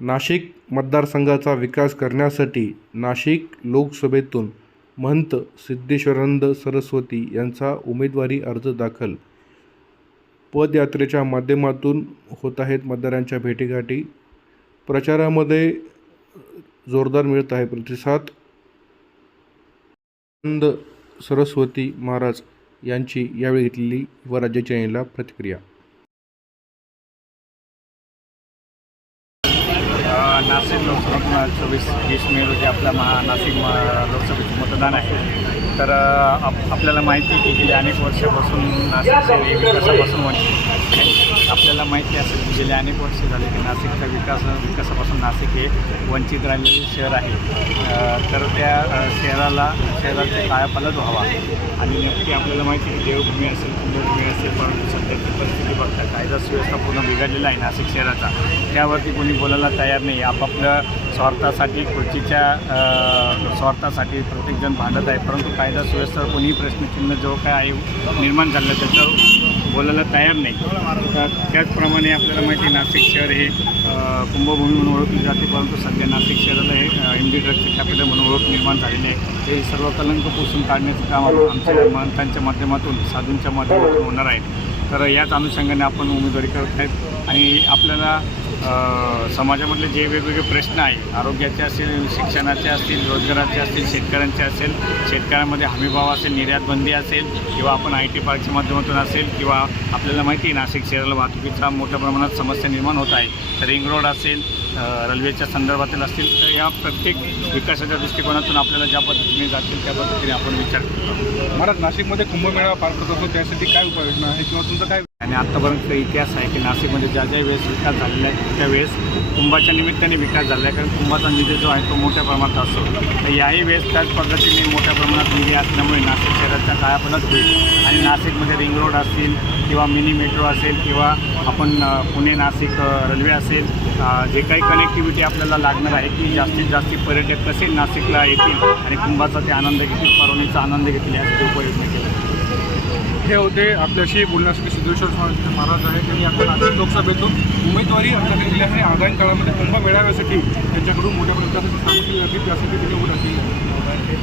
नाशिक मतदारसंघाचा विकास करण्यासाठी नाशिक लोकसभेतून महंत सिद्धेश्वरानंद सरस्वती यांचा उमेदवारी अर्ज दाखल. पदयात्रेच्या माध्यमातून होत आहेत मतदारांच्या भेटीगाठी. प्रचारामध्ये जोरदार मिळत आहे प्रतिसाद. नंद सरस्वती महाराज यांची यावेळी घेतलेली व राज्य चॅनेलला प्रतिक्रिया. नाशिक लोकसभा चोवीस वीस मे रोजी आपल्या महा नाशिक लोकसभेचं मतदान आहे. तर आप आपल्याला माहिती आहे की गेली अनेक वर्षापासून नाशिक शहर विकासापासून वंचित आपल्याला माहिती असेल की गेले अनेक वर्ष झाले की नाशिकचा विकास विकासापासून नाशिक हे वंचित राहिलेले शहर आहे. तर त्या शहराला शहराचा कायापालट व्हावा. आणि नक्की आपल्याला माहिती आहे की देवभूमी असेल कुंभभूमी असेल परंतु सध्याची परिस्थिती बघता कायदा सुव्यवस्था पूर्ण बिघडलेला आहे नाशिक शहराचा. त्यावरती कोणी बोलायला तयार नाही. आपापल्या स्वार्थासाठी खुर्चीच्या स्वार्थासाठी प्रत्येकजण भांडत आहे. परंतु कायदा सुव्यवस्था कोणीही प्रश्नचिन्ह जो काय आहे निर्माण झालं त्याच्यावर बोलायला तयार नाही. तर त्याचप्रमाणे आपल्याला माहिती आहे, नाशिक शहर हे कुंभभूमी म्हणून ओळखली जाते परंतु सध्या नाशिक शहराला हे इंडी ड्रगचे कॅपिटल म्हणून ओळख निर्माण झालेली आहे. हे सर्व कलंक पुसून काढण्याचं काम आपण आमच्या महंतांच्या माध्यमातून साधूंच्या माध्यमातून होणार आहे. तर याच अनुषंगाने आपण उमेदवारी करत आहेत आणि आपल्याला समाजामधले जे वेगवेगळे प्रश्न आहे आरोग्याचे असेल शिक्षणाचे असतील रोजगाराचे असतील शेतकऱ्यांचे असेल शेतकऱ्यांमध्ये हमीभाव असेल निर्यात बंदी असेल किंवा आपण आय टी पार्कच्या माध्यमातून असेल किंवा आपल्याला माहिती आहे नाशिक शहराला वाहतुकीचा मोठ्या प्रमाणात समस्या निर्माण होत आहे. रिंग रोड असेल रेल्वेच्या संदर्भातील असतील तर या प्रत्येक विकासाच्या दृष्टिकोनातून आपल्याला ज्या पद्धतीने जातील त्या पद्धतीने आपण विचार करतो महाराज नाशिकमध्ये कुंभमेळा पार पडत असतो त्यासाठी काय उपाययोजना आहे किंवा तुमचं काय? आणि आत्तापर्यंत इतिहास आहे की नाशिकमध्ये ज्या ज्या वेळेस विकास झालेला आहे त्यावेळेस कुंभाच्या निमित्ताने विकास झाला आहे. कारण कुंभाचा निधी जो आहे तो मोठ्या प्रमाणात असतो. तर याही वेळेस त्याच पद्धतीने मोठ्या प्रमाणात निधी असल्यामुळे नाशिक शहराचा कायापलट होईल. आणि नाशिकमध्ये रिंग रोड असतील किंवा मिनी मेट्रो असेल किंवा आपण पुणे नाशिक रेल्वे असेल जे काही कनेक्टिव्हिटी आपल्याला लागणार आहे की जास्तीत जास्त पर्यटक कसे नाशिकला येतील आणि कुंभाचा ते आनंद घेतील परवणीचा आनंद घेतील यासाठी उपाययोजना केल्या हे होते आपल्याशी बोलण्यासाठी सिद्धेश्वर स्वामी महाराज आहेत. त्यांनी आता नाशिक लोकसभेतून उमेदवारी अर्ज केलेली आहे. आगामी काळामध्ये कुंभ मेळाव्यासाठी त्यांच्याकडून मोठ्या प्रमाणात सामग्री त्यासाठी त्यांनी उभं केली.